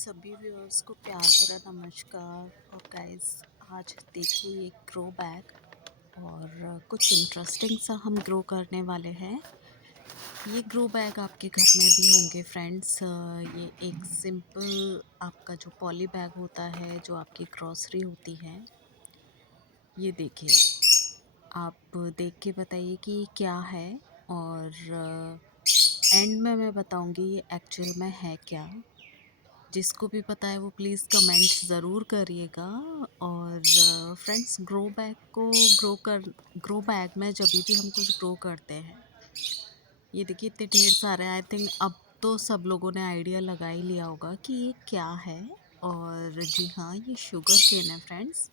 सभी व्यूअर्स को प्यार भरा नमस्कार। और गाइस, आज देखिए एक ग्रो बैग और कुछ इंटरेस्टिंग सा हम ग्रो करने वाले हैं। ये ग्रो बैग आपके घर में भी होंगे फ्रेंड्स। ये एक सिंपल आपका जो पॉली बैग होता है, जो आपकी ग्रॉसरी होती है। ये देखिए, आप देख के बताइए कि ये क्या है। और एंड में मैं बताऊंगी ये एक्चुअल में है क्या। जिसको भी पता है वो प्लीज़ कमेंट ज़रूर करिएगा। और फ्रेंड्स, ग्रो बैग में जब भी हम कुछ ग्रो करते हैं, ये देखिए इतने ढेर सारे। आई थिंक अब तो सब लोगों ने आइडिया लगा ही लिया होगा कि ये क्या है। और जी हाँ, ये शुगर केन है फ्रेंड्स।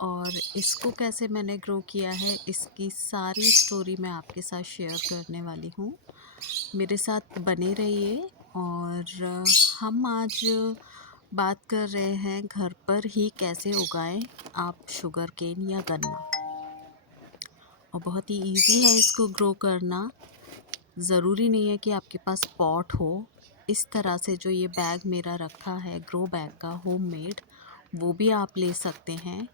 और इसको कैसे मैंने ग्रो किया है, इसकी सारी स्टोरी मैं आपके साथ शेयर करने वाली हूँ। मेरे साथ बने रहिए। और हम आज बात कर रहे हैं घर पर ही कैसे उगाएं आप शुगर केन या गन्ना। और बहुत ही इजी है इसको ग्रो करना। ज़रूरी नहीं है कि आपके पास पॉट हो। इस तरह से जो ये बैग मेरा रखा है ग्रो बैग का होममेड, वो भी आप ले सकते हैं।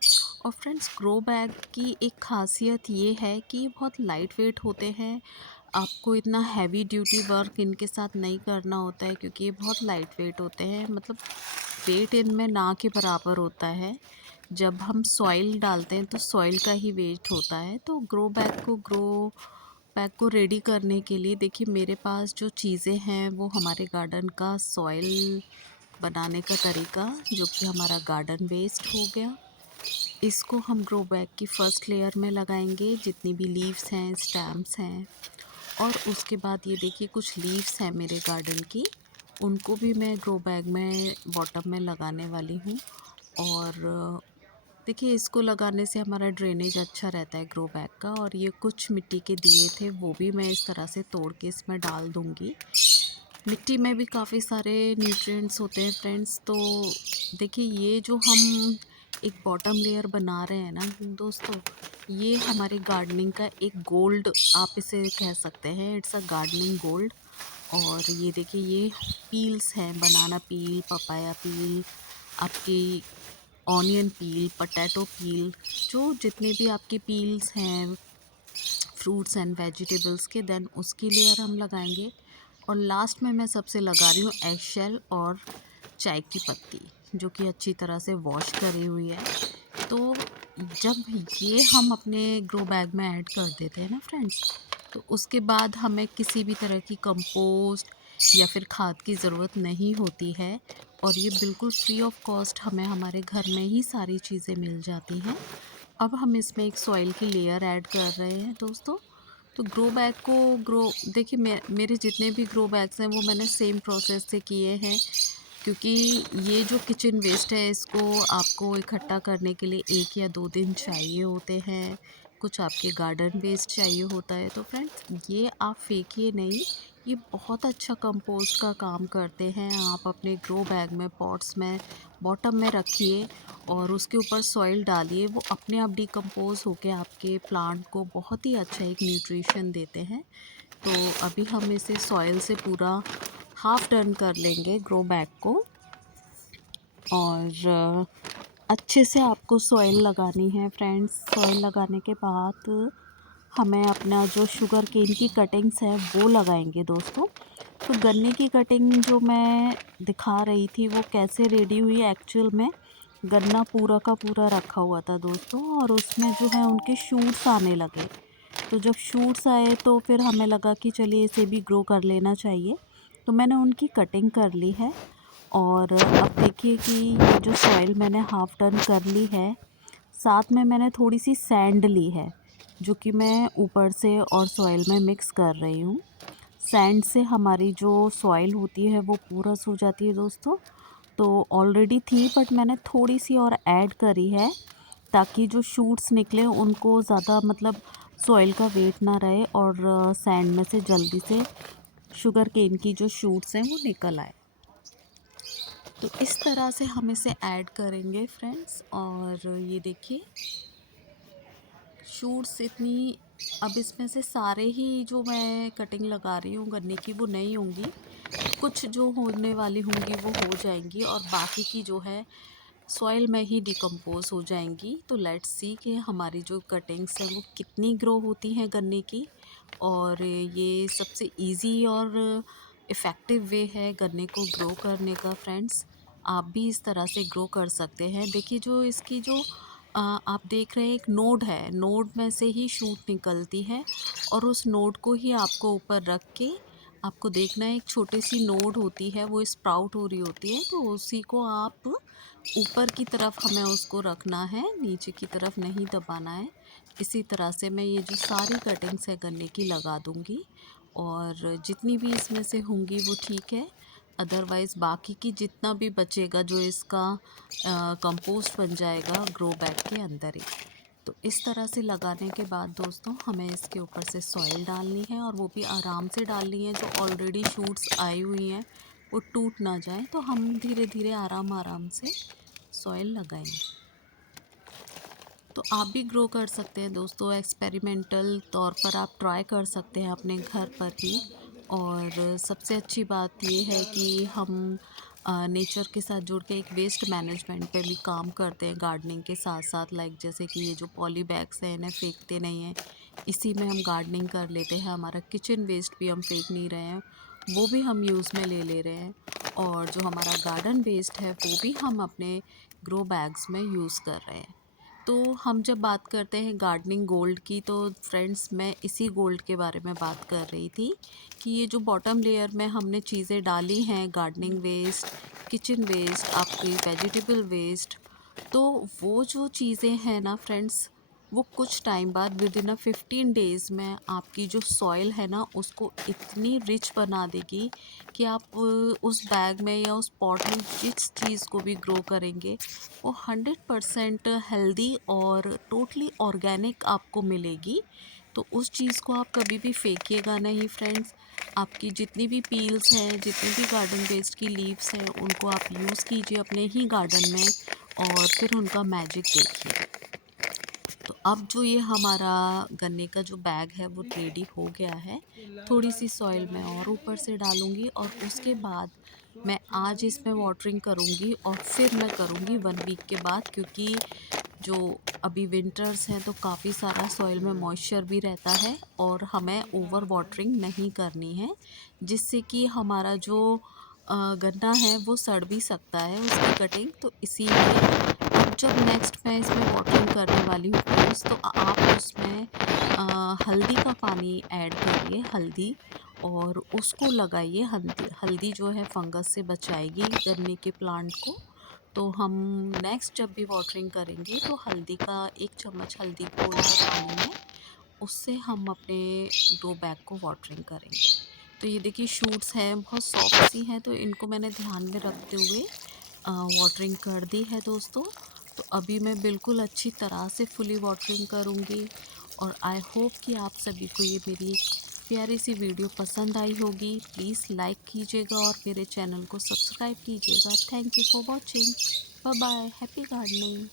और फ्रेंड्स, ग्रो बैग की एक खासियत ये है कि ये बहुत लाइट वेट होते हैं। आपको इतना हैवी ड्यूटी वर्क इनके साथ नहीं करना होता है, क्योंकि ये बहुत लाइट वेट होते हैं। मतलब वेट इनमें ना के बराबर होता है। जब हम सॉइल डालते हैं तो सॉइल का ही वेट होता है। तो ग्रो बैग को रेडी करने के लिए देखिए, मेरे पास जो चीज़ें हैं वो हमारे गार्डन का सॉइल बनाने का तरीका, जो कि हमारा गार्डन वेस्ट हो गया। इसको हम ग्रो बैग की फर्स्ट लेयर में लगाएंगे, जितनी भी लीव्स हैं, स्टैम्स हैं। और उसके बाद ये देखिए कुछ लीव्स हैं मेरे गार्डन की, उनको भी मैं ग्रो बैग में बॉटम में लगाने वाली हूँ। और देखिए, इसको लगाने से हमारा ड्रेनेज अच्छा रहता है ग्रो बैग का। और ये कुछ मिट्टी के दिए थे, वो भी मैं इस तरह से तोड़ के इसमें डाल दूँगी। मिट्टी में भी काफ़ी सारे न्यूट्रिएंट्स होते हैं फ्रेंड्स। तो देखिए, ये जो हम एक बॉटम लेयर बना रहे हैं ना दोस्तों, ये हमारे गार्डनिंग का एक गोल्ड, आप इसे कह सकते हैं, इट्स अ गार्डनिंग गोल्ड। और ये देखिए, ये पील्स हैं, बनाना पील, पपाया पील, आपकी ऑनियन पील, पोटैटो पील, जो जितने भी आपके पील्स हैं फ्रूट्स एंड वेजिटेबल्स के, देन उसकी लेयर हम लगाएंगे। और लास्ट में मैं सबसे लगा रही हूँ एग शेल और चाय की पत्ती, जो कि अच्छी तरह से वॉश करी हुई है। तो जब ये हम अपने ग्रो बैग में ऐड कर देते हैं ना फ्रेंड्स, तो उसके बाद हमें किसी भी तरह की कंपोस्ट या फिर खाद की ज़रूरत नहीं होती है। और ये बिल्कुल फ्री ऑफ कॉस्ट हमें हमारे घर में ही सारी चीज़ें मिल जाती हैं। अब हम इसमें एक सॉइल की लेयर ऐड कर रहे हैं दोस्तों। तो ग्रो बैग को ग्रो देखिए, मेरे जितने भी ग्रो बैग्स हैं वो मैंने सेम प्रोसेस से किए हैं। क्योंकि ये जो किचन वेस्ट है, इसको आपको इकट्ठा करने के लिए 1 या 2 दिन चाहिए होते हैं। कुछ आपके गार्डन वेस्ट चाहिए होता है। तो फ्रेंड्स, ये आप फेंकिए नहीं, ये बहुत अच्छा कंपोस्ट का काम करते हैं। आप अपने ग्रो बैग में, पॉट्स में, बॉटम में रखिए और उसके ऊपर सॉइल डालिए, वो अपने आप डिकम्पोज होके आपके प्लांट को बहुत ही अच्छा एक न्यूट्रिशन देते हैं। तो अभी हम इसे सॉइल से पूरा हाफ टर्न कर लेंगे ग्रो बैग को। और अच्छे से आपको सॉइल लगानी है फ्रेंड्स। सॉइल लगाने के बाद हमें अपना जो शुगर केन की कटिंग्स है वो लगाएंगे दोस्तों। तो गन्ने की कटिंग जो मैं दिखा रही थी, वो कैसे रेडी हुई एक्चुअल में, गन्ना पूरा का पूरा रखा हुआ था दोस्तों, और उसमें जो है उनके शूट्स आने लगे। तो जब शूट्स आए तो फिर हमें लगा कि चलिए इसे भी ग्रो कर लेना चाहिए। तो मैंने उनकी कटिंग कर ली है। और अब देखिए कि ये जो सॉइल मैंने हाफ टर्न कर ली है, साथ में मैंने थोड़ी सी सैंड ली है, जो कि मैं ऊपर से और सॉइल में मिक्स कर रही हूँ। सैंड से हमारी जो सॉइल होती है वो पूरस हो जाती है दोस्तों। तो ऑलरेडी थी, बट मैंने थोड़ी सी और ऐड करी है, ताकि जो शूट्स निकले उनको ज़्यादा मतलब सॉइल का वेट ना रहे, और सैंड में से जल्दी से शुगर केन की जो शूट्स हैं वो निकल आए। तो इस तरह से हम इसे ऐड करेंगे फ्रेंड्स। और ये देखिए, शूट्स इतनी, अब इसमें से सारे ही जो मैं कटिंग लगा रही हूँ गन्ने की, वो नहीं होंगी। कुछ जो होने वाली होंगी वो हो जाएंगी और बाकी की जो है सॉइल में ही डिकम्पोज हो जाएंगी। तो लेट्स सी कि हमारी जो कटिंग्स हैं वो कितनी ग्रो होती हैं गन्ने की। और ये सबसे इजी और इफ़ेक्टिव वे है गन्ने को ग्रो करने का फ्रेंड्स। आप भी इस तरह से ग्रो कर सकते हैं। देखिए जो इसकी जो आप देख रहे हैं एक नोड है, नोड में से ही शूट निकलती है और उस नोड को ही आपको ऊपर रख के आपको देखना है, एक छोटी सी नोड होती है वो स्प्राउट हो रही होती है, तो उसी को आप ऊपर की तरफ हमें उसको रखना है, नीचे की तरफ नहीं दबाना है। इसी तरह से मैं ये जो सारी कटिंग्स है गन्ने की लगा दूंगी और जितनी भी इसमें से होंगी वो ठीक है। अदरवाइज़ बाकी की जितना भी बचेगा जो इसका कंपोस्ट बन जाएगा ग्रो बैग के अंदर ही। तो इस तरह से लगाने के बाद दोस्तों हमें इसके ऊपर से सॉइल डालनी है और वो भी आराम से डालनी है। जो ऑलरेडी शूट्स आई हुई हैं वो टूट ना जाए, तो हम धीरे धीरे आराम आराम से सॉइल लगाएंगे। तो आप भी ग्रो कर सकते हैं दोस्तों, एक्सपेरिमेंटल तौर पर आप ट्राई कर सकते हैं अपने घर पर ही। और सबसे अच्छी बात ये है कि हम नेचर के साथ जुड़ के एक वेस्ट मैनेजमेंट पे भी काम करते हैं गार्डनिंग के साथ साथ। लाइक जैसे कि ये जो पॉली बैग्स हैं इन्हें फेंकते नहीं हैं, इसी में हम गार्डनिंग कर लेते हैं। हमारा किचन वेस्ट भी हम फेंक नहीं रहे हैं, वो भी हम यूज़ में ले ले रहे हैं। और जो हमारा गार्डन वेस्ट है वो भी हम अपने ग्रो बैग्स में यूज़ कर रहे हैं। तो हम जब बात करते हैं गार्डनिंग गोल्ड की, तो फ्रेंड्स मैं इसी गोल्ड के बारे में बात कर रही थी कि ये जो बॉटम लेयर में हमने चीज़ें डाली हैं, गार्डनिंग वेस्ट, किचन वेस्ट, आपकी वेजिटेबल वेस्ट, तो वो जो चीज़ें हैं ना फ्रेंड्स, वो कुछ टाइम बाद विद इन 15 डेज़ में आपकी जो सॉइल है ना उसको इतनी रिच बना देगी कि आप उस बैग में या उस पॉट में जिस चीज़ को भी ग्रो करेंगे वो 100% हेल्दी और टोटली ऑर्गेनिक आपको मिलेगी। तो उस चीज़ को आप कभी भी फेंकिएगा नहीं फ्रेंड्स। आपकी जितनी भी पील्स हैं, जितनी भी गार्डन वेस्ट की लीव्स हैं, उनको आप यूज़ कीजिए अपने ही गार्डन में और फिर उनका मैजिक देखिए। तो अब जो ये हमारा गन्ने का जो बैग है वो रेडी हो गया है। थोड़ी सी सॉइल मैं और ऊपर से डालूंगी और उसके बाद मैं आज इसमें वाटरिंग करूंगी और फिर मैं करूंगी 1 वीक के बाद, क्योंकि जो अभी विंटर्स हैं तो काफ़ी सारा सॉइल में मॉइस्चर भी रहता है और हमें ओवर वाटरिंग नहीं करनी है, जिससे कि हमारा जो गन्ना है वो सड़ भी सकता है उसकी कटिंग। तो इसीलिए अब जब नेक्स्ट मैं इसमें वाटरिंग करने वाली हूँ फ्रेंड्स, तो आप उसमें हल्दी का पानी ऐड करिए, हल्दी, और उसको लगाइए। हल्दी हल्दी जो है फंगस से बचाएगी गन्ने के प्लांट को। तो हम नेक्स्ट जब भी वाटरिंग करेंगे तो हल्दी का 1 चम्मच हल्दी घोलकर पानी में, उससे हम अपने ग्रो बैग को वाटरिंग करेंगे। तो ये देखिए शूट्स हैं बहुत सॉफ्ट सी हैं, तो इनको मैंने ध्यान में रखते हुए वाटरिंग कर दी है दोस्तों। तो अभी मैं बिल्कुल अच्छी तरह से फुली वाटरिंग करूँगी और आई होप कि आप सभी को ये मेरी प्यारी सी वीडियो पसंद आई होगी। प्लीज़ लाइक कीजिएगा और मेरे चैनल को सब्सक्राइब कीजिएगा। Thank you for watching. Bye bye, happy gardening.